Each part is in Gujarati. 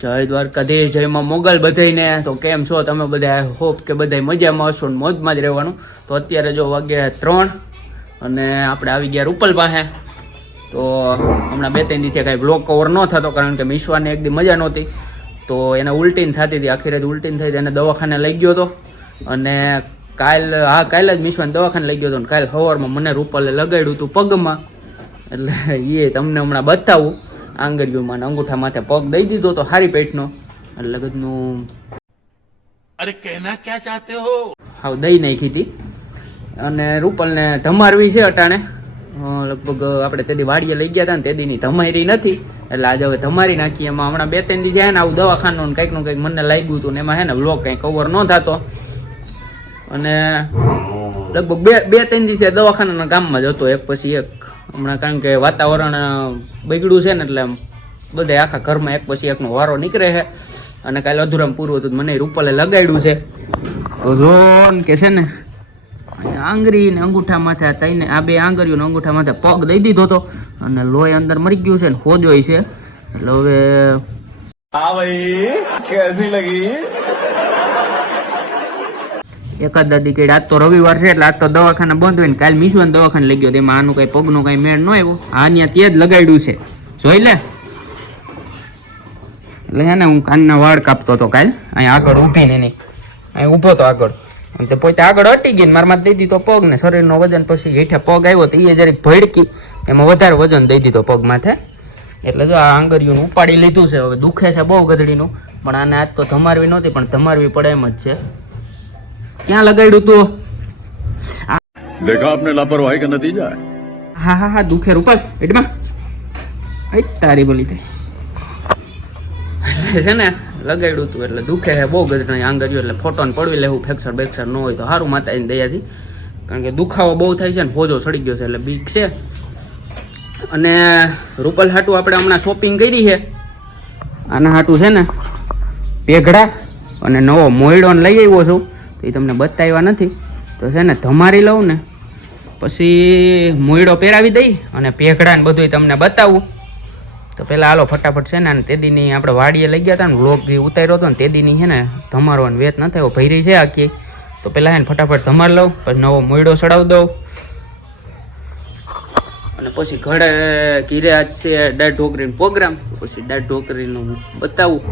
જય દ્વારકાધીશ, જયમાં મોગલ બધાને તો કેમ છો તમે બધા? હોપ કે બધા મજામાં હશો ને મોજમાં જ રહેવાનું. તો અત્યારે જો વાગ્યા ત્રણ અને આપણે આવી ગયા રૂપલ પાસે. તો હમણાં બે ત્રણ દીથી કાંઈ બ્લોક કવર ન થતો, કારણ કે મિશ્વાને એકદી મજા નહોતી. તો એને ઉલટીન થતી હતી, આખી રાત ઉલટીન થઈ એને દવાખાને લઈ ગયો હતો. અને કાલ, હા, કાલે જ મિશ્વાને દવાખાને લઈ ગયો હતો ને કાલ સવારમાં મને રૂપલે લગાડ્યું હતું પગમાં. એટલે એ તમને હમણાં બતાવું. આંગળીઓમાં અંગૂઠા માથે પગ દઈ દીધો તો હારી પેટનો. એટલે લગતનું અરે કહેના ક્યાં ચાહતે હો? હાવ દઈ નાખી હતી. અને રૂપલને ધમારવી છે અટાણે. લગભગ આપણે તેદી વાડીએ લઈ ગયા હતા ને તે દીની ધમારી નથી. એટલે આજે હવે ધમારી નાખીએ એમાં હમણાં બે ત્રણ દી જાય ને આવું દવાખાનું કંઈકનું કંઈક મને લાગ્યું હતું ને એમાં હે ને બ્લોક કંઈ કવર ન થતો. અને લગભગ બે બે ત્રણ દિવસે દવાખાનાના કામમાં જ હતો. એક પછી એક હમણાં કારણ કે વાતાવરણ બગડ્યું છે ને એટલે બધા આખા ઘરમાં એક પછી એકનો વારો નીકળે છે. અને કાલે અધુરામ પૂરું હતું મને રૂપલે લગાડ્યું છે. ઝોન કે છે ને આંગળી ને અંગૂઠા માથે તઈને, આ બે આંગળીઓ ને અંગૂઠા માથે પગ દઈ દીધો હતો. અને લોહી અંદર મરી ગયું છે ને હોજોય છે. એટલે હવે હા ભાઈ કેસી લગી. એકાદ દાદી કે આજ તો રવિવાર છે એટલે આજ તો દવાખાના બંધ હોય ને કાલ મીસવાન દવાખાને લઈ ગયો તો એમાં આનું કઈ પગનું કઈ મેળ ન આવ્યો. આ ત્યાં તે જ લગાડ્યું છે. જોઈ લે. એટલે હે ને હું કાનના વાળ કાપતો હતો કાલ. અહીંયા આગળ ઊભીને નહીં અહીં ઊભો તો આગળ. અને તે પોતે આગળ અટી ગઈ મારા માં દઈ દીધો પગ ને શરીરનો વજન પછી હેઠે પગ આવ્યો તો એ જરીક ભડકી. એમાં વધારે વજન દઈ દીધો પગ માથે. એટલે જો આ આંગળીઓનું ઉપાડી લીધું છે. હવે દુખે છે બહુ ગધડીનું. પણ આને આજ તો ધમારવી નહોતી, પણ ધમારવી પડે એમ જ છે. ક્યાં લગાડ્યું તું? દેખા આપને લાપરવાહી કા નતીજા હા હા હા દુખે રૂપલ એટમાં એ તારી બોલી થઈ છે ને લગાડ્યું હતું એટલે દુઃખે છે બહુ ગજડાની આંગળીઓ એટલે ફોટોને પડવી લેવું ફેક્સર બેક્સર ન હોય તો સારું માતાજીની દયાથી. કારણ કે દુખાવો બહુ થાય છે ને ફોજો સડી ગયો છે એટલે બીક છે. અને રૂપલ હાટું આપણે હમણાં શોપિંગ કરી છે. આના હાટું છે ને પેઘડા અને નવો મોયડોન લઈ આવ્યો છું. તો એ તમને બતાવ્યા નથી, તો છે ને ધમારી લઉં ને, પછી મોયડો પહેરાવી દઈ અને ભેખડા ને બધું તમને બતાવું. તો પહેલાં હાલો ફટાફટ છે ને તેદીની આપણે વાડીએ લઈ ગયા હતા ને, વ્લોગ જે ઉતાર્યો હતો ને, તેદીની છે ને ધમારવાનો વેત ન થયો ભૈરી છે આખી. તો પહેલાં એને ફટાફટ ધમાર લઉં, પછી નવો મોયડો ચડાવી દઉં. અને પછી ઘરે ઘીરે આજ છે દાળ ઢોકરીનો પ્રોગ્રામ પછી દાળ ઢોકરીનું બતાવું,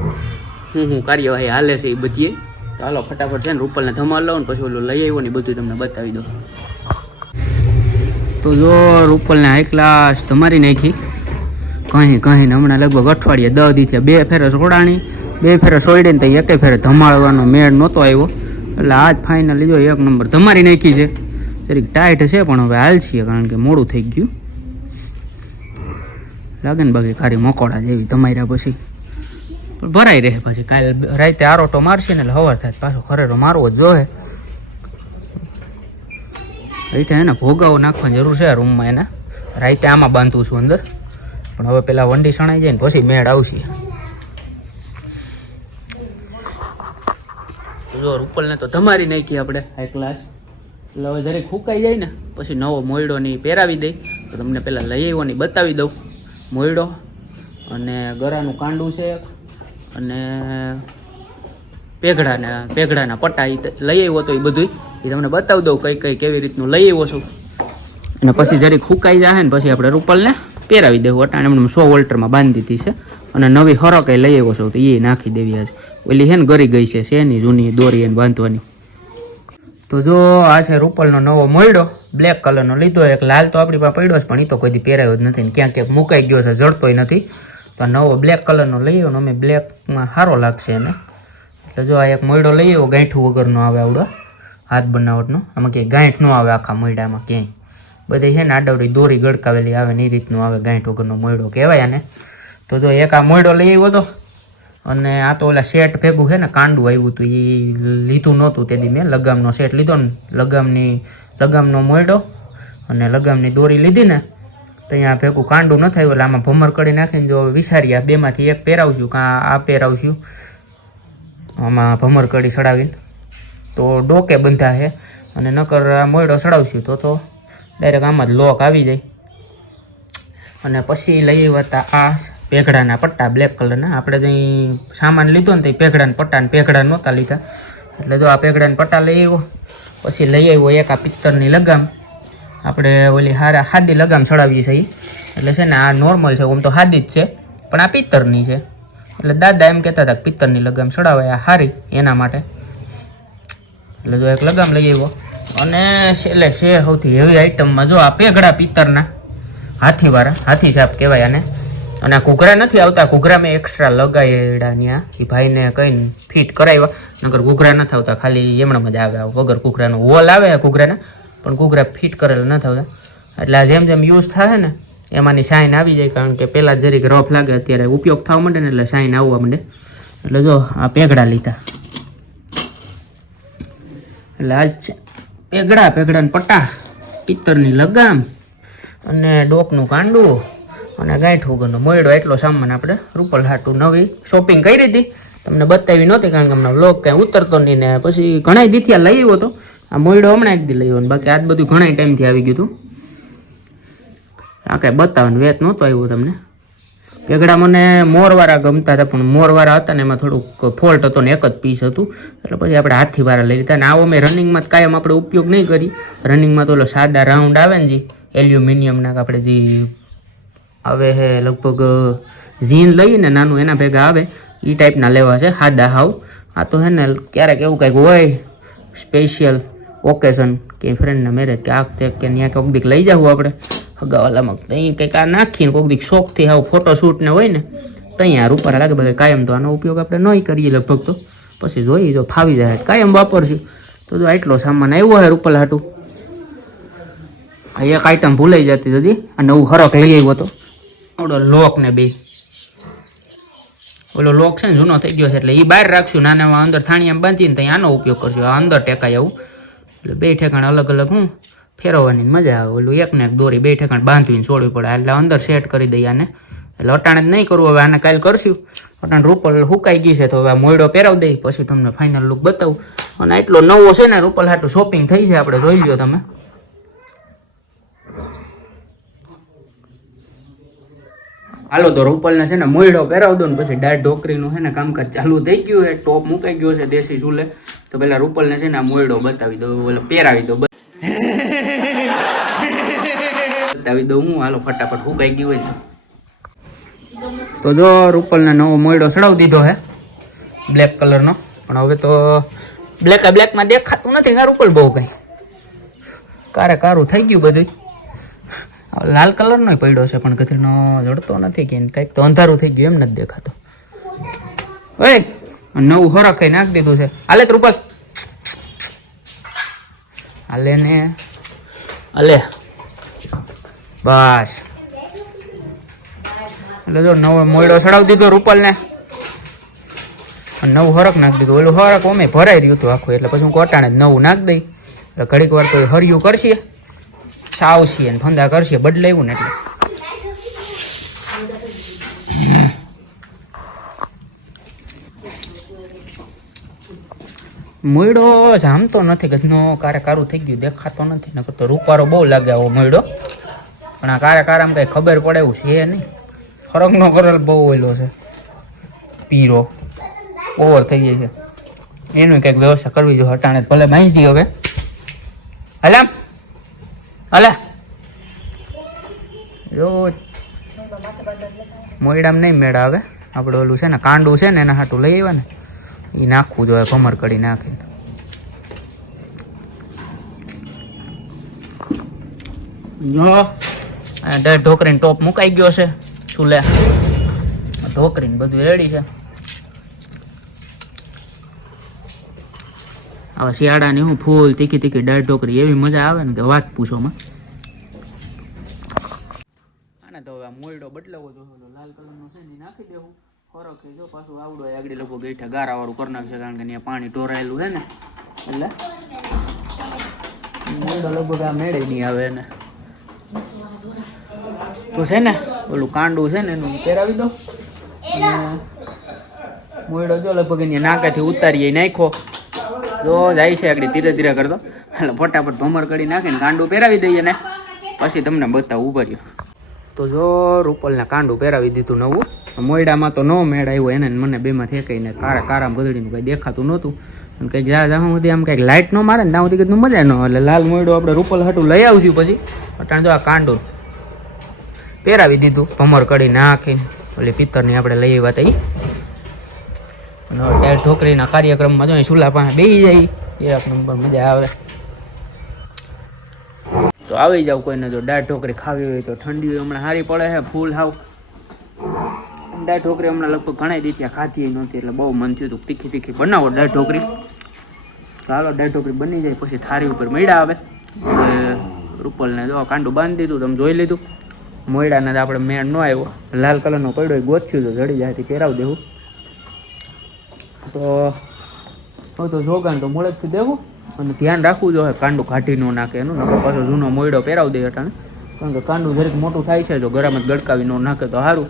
હું હું કાર્યવાહી હાલે છે એ બધીએ. હાલો, ફટાફટ છે ને રૂપલને ધમાલ લઉં ને પછી ઓલું લઈ આવ્યો ને બધું તમને બતાવી દઉં. તો જો, રૂપલને હાઈ ક્લાસ તમારી નાખી. કહી ને હમણાં લગભગ અઠવાડિયે દસ દીથી બે ફેરે સોડાણી, બે ફેરે સોડીને તો એકે ફેરે ધમાડવાનો મેળ નહોતો આવ્યો. એટલે આજ ફાઇનલી જો એક નંબર ધમારી નાખી છે. જરીક ટાઈટ છે, પણ હવે હાલ છીએ, કારણ કે મોડું થઈ ગયું. લાગે ને બાકી ખારી મકોડા જેવી તમારા પછી. ભરાઈ રહે પછી. કાલ રાતે આરોટો મારશે ને એટલે હવાર થાય પાછો ખરેરો મારવો જ જોવે રાતે એને ભોગાવો નાખવાની જરૂર છે રૂમમાં એને. રાતે આમાં બાંધું છું અંદર. પણ હવે પેલા વંડી શણાઈ જાય ને પછી મેળ આવશે. જો રૂપલને તો ધમારી નાખી આપણે. હાઈ ક્લાસ એટલે હવે જરાક ફૂંકાઈ જાય ને, પછી નવો મોયડો ની પહેરાવી દઈ. તો તમને પહેલાં લઈ આવ્યો બતાવી દઉં. મોયડો અને ગરાનું કાંડું છે અને પેઘડાને, પેઘડાના પટ્ટા એ લઈ આવ્યો તો એ બધું એ તમને બતાવી દઉં કઈ કઈ, કેવી રીતનું લઈ આવ્યો છું. અને પછી જ્યારે ખૂંકાઈ જાય ને પછી આપણે રૂપલને પહેરાવી દેવું અટાણે એમને સો વોલ્ટરમાં બાંધી દીધી છે. અને નવી હરક એ લઈ આવ્યો છું. તો એ નાખી દેવી આજે. ઓલી છે ને ગરી ગઈ છે, શેની જૂની દોરી એને બાંધવાની. તો જો આ છે રૂપલનો નવો મળ્યો બ્લેક કલરનો લીધો એક. લાલ તો આપણી પાસે પડ્યો છે પણ એ તો કોઈ પહેરાયો જ નથી ક્યાંક ક્યાંક મુકાઈ ગયો છે જડતોય નથી. તો નવો બ્લેક કલરનો લઈ આવ્યો ને અમે બ્લેકમાં સારો લાગશે એને. એટલે જો આ એક મોયડો લઈ આવ્યો ગાંઠું વગરનો આવે આવડો, હાથ બનાવટનો. આમાં ક્યાંય ગાંઠ ન આવે આખા મોયડામાં ક્યાંય. બધે છે ને આડવડી દોરી ગડકાવેલી આવે ને એ રીતનું આવે ગાંઠ વગરનો મોયડો કહેવાય આને. તો જો એક આ મોયડો લઈ આવ્યો હતો અને આ તો ઓલા સેટ ભેગું છે ને કાંડું આવ્યું હતું એ લીધું નહોતું તેથી મેં. લગામનો સેટ લીધો ને, લગામની, લગામનો મોયડો અને લગામની દોરી લીધી ને તો અહીંયા ભેગું કાંડું ન થયું એટલે આમાં ભમર કરી નાખીને જો વિચારીએ આ બેમાંથી એક પહેરાવશું કાં આ પહેરાવશું. આમાં ભમર કડી ચડાવીને તો ડોકે બંધા છે અને નકર આ મોયડો ચડાવશું તો તો ડાયરેક્ટ આમાં જ લોક આવી જાય. અને પછી લઈ હતા આ પેઘડાના પટ્ટા બ્લેક કલરના. આપણે ત્યાં સામાન લીધો ને તે પેઘડાના પટ્ટા ને પેઘડા નહોતા લીધા. એટલે જો આ પેઘડાના પટ્ટા લઈ આવ્યો, પછી લઈ આવ્યો એક આ પિત્તરની લગામ. આપણે ઓલી હારા હાદી લગામ ચડાવીએ છીએ એટલે છે ને આ નોર્મલ છે આમ તો હાદી જ છે, પણ આ પિત્તરની છે. એટલે દાદા એમ કહેતા હતા કે પિત્તરની લગામ ચડાવાય, આ હારી, એના માટે. એટલે જો એક લગામ લઈ આવ્યો. અને એટલે છે સૌથી હેવી આઈટમમાં જો આ પેઘડા પિત્તરના હાથીવાળા, હાથી સાપ કહેવાય આને. અને આ ઘૂઘરા નથી આવતા, ઘૂઘરા મેં એક્સ્ટ્રા લગાવેડા ત્યાં એ ભાઈને કહીને ફિટ કરાવ્યા નગર ઘૂઘરા નથી આવતા, ખાલી એમણે જ આવે, વગર ઘૂઘરાનો હોલ આવે ઘૂઘરાના. પણ ઘૂઘરા ફિટ કરેલા ન થતા. એટલે આ જેમ જેમ યુઝ થાય ને, એમાંની શાઇન આવી જાય કારણ કે પહેલાં જરીક રફ લાગે, અત્યારે ઉપયોગ થવા માંડે ને એટલે શાઇન આવવા માંડે. એટલે જો આ પેગડા લીધા. એટલે છે પેગડા પેગડાને પટ્ટા પિત્તરની લગામ અને ડોકનું કાંડું અને ગાંઠ વગરનો મોયડો. એટલો સામાન આપણે રૂપલ હાટું નવી શોપિંગ કરી હતી. તમને બતાવી નહોતી કારણ કે હમણાં લોક કાંઈ ઉતરતો નહીં ને પછી ઘણા દીથી લઈ આવ્યો હતો આ મોયડો હમણાં એક દી લઈ આવ્યો બાકી આજ બધું ઘણા ટાઈમથી આવી ગયું હતું આ કાંઈ બતાવવાનું વેત નહોતો આવ્યો તમને. પેગડા મને મોરવાળા ગમતા હતા, પણ મોરવાળા હતા ને એમાં થોડુંક ફોલ્ટ હતો ને એક જ પીસ હતું. એટલે પછી આપણે હાથથી વાળા લઈ લીધા અને આવો મેં રનિંગમાં કાયમ આપણે ઉપયોગ નહીં કરી. રનિંગમાં તો ઓલો સાદા રાઉન્ડ આવે ને જે એલ્યુમિનિયમના આપણે જે આવે હે લગભગ ઝીન લઈને નાનું એના ભેગા આવે એ ટાઈપના લેવા છે સાદા હાવ. આ તો હે ને ક્યારેક એવું કંઈક હોય સ્પેશિયલ ઓકેઝન કે ફ્રેન્ડના મેરેજ કે આ તે કે ત્યાં કોઈક દીક લઈ જાવું આપણે. હગાવાલામાં ત્યાં કંઈક આ નાખીને કોઈક દીક શોખથી આવું ફોટોશૂટ ને હોય ને ત્યાં અહીંયા રૂપાર લાગે બધા કાયમ તો આનો ઉપયોગ આપણે નહીં કરીએ લગભગ તો. પછી જોઈએ જો ફાવી જાય કાયમ વાપરશું. તો જો આટલો સામાન આવ્યો હે રૂપલ હાટું આ એક આઈટમ ભૂલાઈ જતી હતી અને હું હરક લઈ આવ્યો હતો. ઓલો લોક ને બે. ઓલો લોક છે ને જૂનો થઈ ગયો છે એટલે એ બહાર રાખશું નાના અંદર થાણીયા બાંધીને ત્યાં આનો ઉપયોગ કરશું. આ અંદર ટેકાય આવું. એટલે બે ઠેકાણ અલગ અલગ હું ફેરવવાની મજા આવે. ઓલું એક ને એક દોરી બે ઠેકાણ બાંધવીને છોડવી પડે. એટલે અંદર સેટ કરી દઈએ આને. એટલે અટાણે જ નહીં કરવું, હવે આને કાલ કરશું. અટાણે રૂપલ હુકાઈ ગઈ છે, તો હવે આ મોયડો પહેરાવી દઈ પછી તમને ફાઇનલ લુક બતાવું. અને એટલો નવો છે ને, રૂપલ હાટું શોપિંગ થઈ છે, આપણે જોઈ લ્યો તમે. હાલો તો રૂપલને છે ને મોયડો પહેરાવ દો ને પછી દાળ ઢોકરીનું છે ને કામકાજ ચાલુ થઈ ગયું છે. ટોપ મુકાઈ ગયો છે દેશી ચૂલે. તો પેલા રૂપલને છે ને આ મોયડો બતાવી દો ઓલો પહેરાવી દો બતાવી દઉં હું, હાલો ફટાફટ હુકાઈ ગયું હોય તો. જો રૂપલને નવો મોયડો ચડાવી દીધો હે બ્લેક કલરનો પણ હવે તો બ્લેક બ્લેકમાં દેખાતું નથી રૂપલ બહુ કંઈ. કારે કારું થઈ ગયું બધું લાલ કલરનો પડ્યો છે, પણ કથીનો જડતો નથી કે કંઈક તો અંધારું થઈ ગયું એમ નથી દેખાતો. ઓય, નવું હોરા ખાઈ નાખી દીધું છે. હાલે ત્રુપલ. હાલે ને. હાલે. બસ. એટલે જો નવો મોયડો ચડાવી દીધો રૂપલને. નવું હરક નાખી દીધું. ઓલું હરક ઓમે ભરાઈ રહ્યું હતું આખું. એટલે પછી હું કોટાણે નવું નાખી દઈ. એટલે ઘડીક વાર તો હરિયું કરશે. છાવશે અને ફંદા કરશે, બદલાયું ને એટલે. મોયડો જામતો નથી ગજનો કારે કારું થઈ ગયું, દેખાતો નથી, નકર તો રૂપારો બહુ લાગે આવો મોયડો પણ આ કારે કારામ કંઈ ખબર પડે એવું છે નહીં. ફરકનો કરેલ બહુ ઓયલો છે. પીરો. ઓવર થઈ જાય છે. એનું કંઈક વ્યવસ્થા કરવી જોઈએ, હટાણે. ભલે માહિતી હવે. હલા હલા. રોજ મોયડામાં નહીં મેળ આવે. આપણે ઓલું છે ને કાંડું છે ને એના હાટું લઈ આવ્યા ને એ નાખવું જોઈએ ભમર કરી નાખીને. ડ- ઢોકરીને ટોપ મુકાઈ ગયો છે ચૂલે ઢોકરીને બધું રેડી છે. હવે શિયાળાની હું ફૂલ તીખી તીખી દાળ ઢોકરી એવી મજા આવે ને કે વાત પૂછોમાં આને તો હવે આ મોયડો બદલાવો તો લાલ કલરનો છે ને નાખી દેવું. ફરક છે જો પાછું આવડો આગળ લોકો ગઈઠા ગારાવાળું કરી નાખશે કારણ કે પાણી ઢોરાયેલું છે ને. એટલે મોયડો લગભગ આ મેળે નહીં આવે એને. તો છે ને, ઓલું કાંડું છે ને એનું પહેરાવી દો. મોયડો જો લગભગ એની નાકાથી ઉતારીએ નાખો જો જાય છે આગળ ધીરે ધીરે કરતો. એટલે ફટાફટ ભમર કરી નાખીને કાંડું પહેરાવી દઈએ ને. પછી તમને બતાવું ઊભા રહ્યો. તો જો રૂપલને કાંડું પહેરાવી દીધું નવું. મોયડામાં તો ન મેળ આવ્યો, એને મને બેમાં થેકાઈને કારા કારામ ગધડીનું કંઈ દેખાતું નહોતું. અને કંઈક જ્યાં જ્યાં સુધી આમ કંઈક લાઇટ ન મારે ને ત્યાં સુધી કીધું મજા ન એટલે લાલ મોયડો આપણે રૂપલ હાટું લઈ આવશું પછી. અટાણ જો આ કાંડું પહેરાવી દીધું, ભમર કરી નાખીને. ઓલી પિત્તરની આપણે લઈ આવ્યા હતા અને ઠોકરીના કાર્યક્રમમાં જો અહીં ચૂલા પાસે બેસી જાય, એક નંબર મજા આવે. તો આવી જાવ કોઈને જો દાળ ઢોકરી ખાવી હોય તો ઠંડી હમણાં સારી પડે છે ફૂલ હાવ. દાળ ઢોકરી હમણાં લગભગ ઘણા દી ત્યાં ખાધી નહોતી, એટલે બહુ મન થયું હતું તીખી તીખી બનાવો દાળ ઢોકરી ચાલો દાળ ઢોકરી બની જાય, પછી થારી ઉપર મૈડા આવે. રૂપલને જો કાંડું બાંધી દીધું તમે જોઈ લીધું. મોયડાને આપણે મેળ ન આવ્યો, લાલ કલરનો પડ્યો ગોચ્યું તો જડી જાય કેરાવ દેવું. તો હવે તો જોગાન તો મોડેથી દેવું અને ધ્યાન રાખવું જોઈએ. કાંડું કાઢી ન નાખે એનું. નકર પાછો જૂનો મોયડો પહેરાવી દે અટાણે કારણ કે કાંડું જરીક મોટું થાય છે, જો ગરમ ગડકાવી ન નાખે તો સારું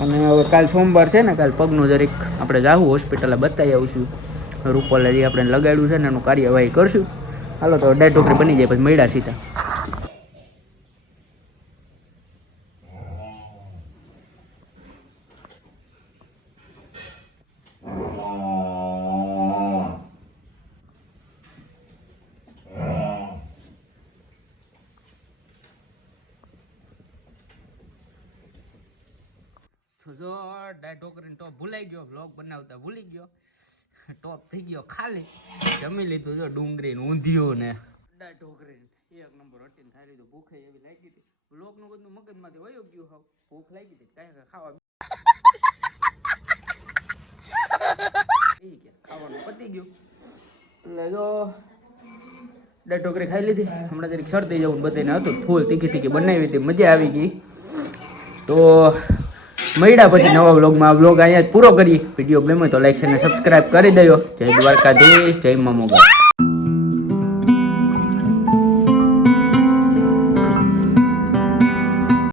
અને હવે કાલ સોમવાર છે ને, કાલ પગનું જરીક આપણે જાવું હોસ્પિટલે બતાવી આવશું. રૂપોલે જે આપણે લગાડ્યું છે ને, એનું કાર્યવાહી કરશું. હાલો તો ડાય ટોકરી બની જાય પછી મળ્યા સીધા. જો ડાય ઢોકરીને ટોપ ભૂલાઈ ગયો બ્લોગ બનાવતા ભૂલી ગયો. ટોપ થઈ ગયો ખાલી. જમી લીધું જો ડુંગળી ને ઊંધિયું ને ડાય ઢોકરી એક નંબર હટીને ખાઈ લીધું ભૂખે એવી લાગી હતી. બ્લોગનું બધું મગજમાંથી વયો ગયું હાવ. ભૂખ લાગી હતી, કાંઈ ખાવા ખાવાનું પતી ગયું. એટલે જો ડાય ઢોકરી ખાઈ લીધી. હમણાં જરીક શરદી જવું બધાને હતું. ફૂલ તીખી તીખી બનાવી હતી, મજા આવી ગઈ. તો મળ્યા પછી નવા વ્લોગમાં આ વ્લોગ અહીંયા પૂરો કરીએ. વીડિયો ગમે તો લાઈક અને સબસ્ક્રાઈબ કરી દો જય દ્વારકાધીશ, જય મમોગા